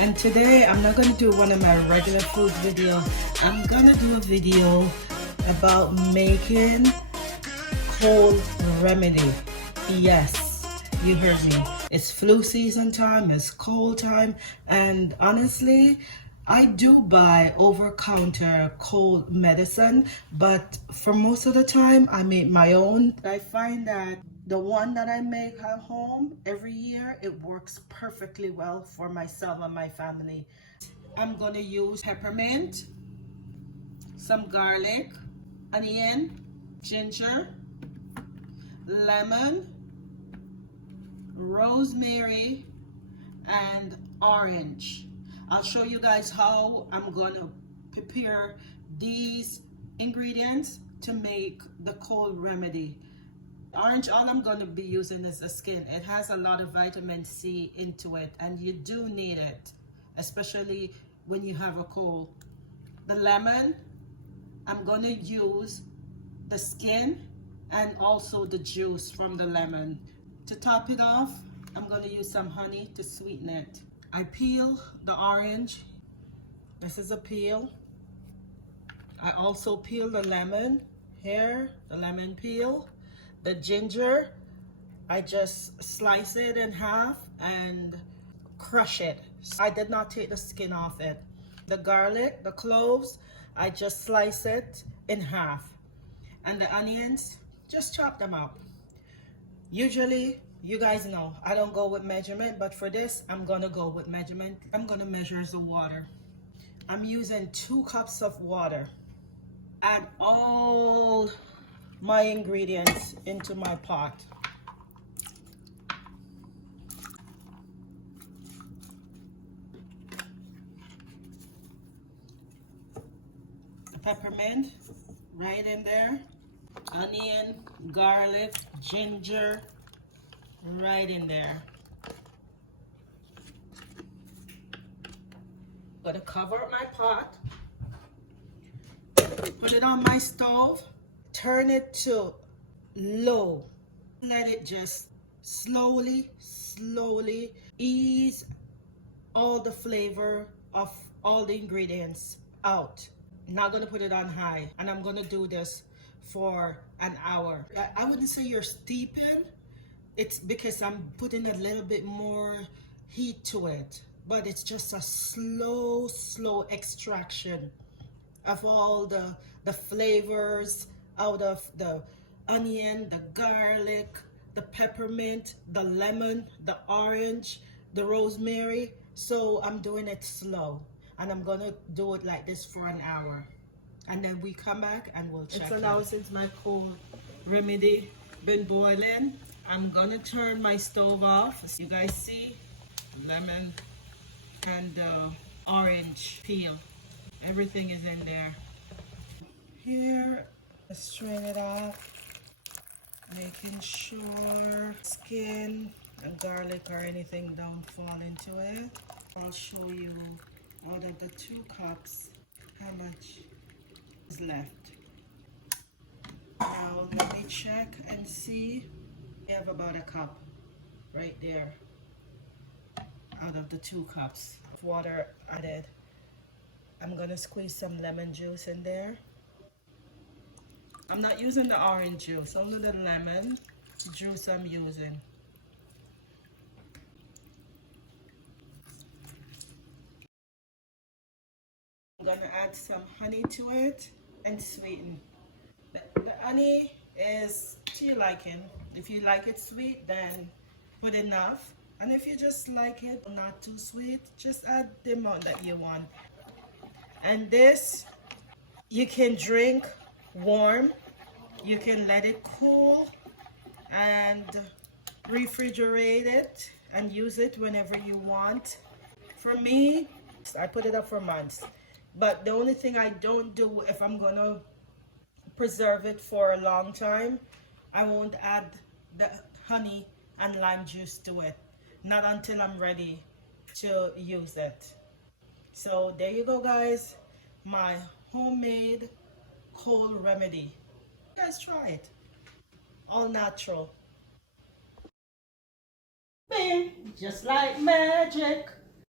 And today I'm not going to do one of my regular food video. I'm going to do a video about making cold remedy. Yes, you heard me. It's flu season time, it's cold time, and honestly, I do buy over-counter cold medicine, but for most of the time I make my own. I find that the one that I make at home every year, it works perfectly well for myself and my family. I'm going to use peppermint, some garlic, onion, ginger, lemon, rosemary, and orange. I'll show you guys how I'm gonna prepare these ingredients to make the cold remedy. Orange, all I'm gonna be using is the skin. It has a lot of vitamin C into it, and you do need it, especially when you have a cold. The lemon, I'm gonna use the skin and also the juice from the lemon. To top it off, I'm going to use some honey to sweeten it. I peel the orange. This is a peel. I also peel the lemon. Here, the lemon peel. The ginger, I just slice it in half and crush it. I did not take the skin off it. The garlic, the cloves, I just slice it in half. And the onions, just chop them up. Usually, you guys know, I don't go with measurement, but for this, I'm gonna go with measurement. I'm gonna measure the water. I'm using 2 cups of water. Add all my ingredients into my pot. Peppermint, right in there. Onion, garlic, ginger, right in there. Gonna cover up my pot, put it on my stove, turn it to low. Let it just slowly ease all the flavor of all the ingredients out. Not gonna put it on high, and I'm gonna do this for an hour. I wouldn't say you're steeping, it's because I'm putting a little bit more heat to it, but it's just a slow extraction of all the flavors out of the onion, the garlic, the peppermint, the lemon, the orange, the rosemary. So I'm doing it slow, and I'm gonna do it like this for an hour, and then we come back and we'll check. It's now since my cold remedy been boiling. I'm gonna turn my stove off. You guys see lemon and orange peel, everything is in there. Here, strain it off, making sure skin and garlic or anything don't fall into it. I'll show you out of the 2 cups how much is left. Now let me check and see. I have about a cup right there out of the 2 cups of water added. I'm gonna squeeze some lemon juice in there. I'm not using the orange juice, only the lemon juice I'm using. I'm gonna add some honey to it and sweeten. The honey is to your liking. If you like it sweet, then put enough. And if you just like it not too sweet, just add the amount that you want. And this, you can drink warm. You can let it cool and refrigerate it and use it whenever you want. For me, I put it up for months. But the only thing I don't do, if I'm gonna preserve it for a long time, I won't add the honey and lime juice to it. Not until I'm ready to use it. So there you go, guys. My homemade cold remedy. You guys try it. All natural. Bing, just like magic.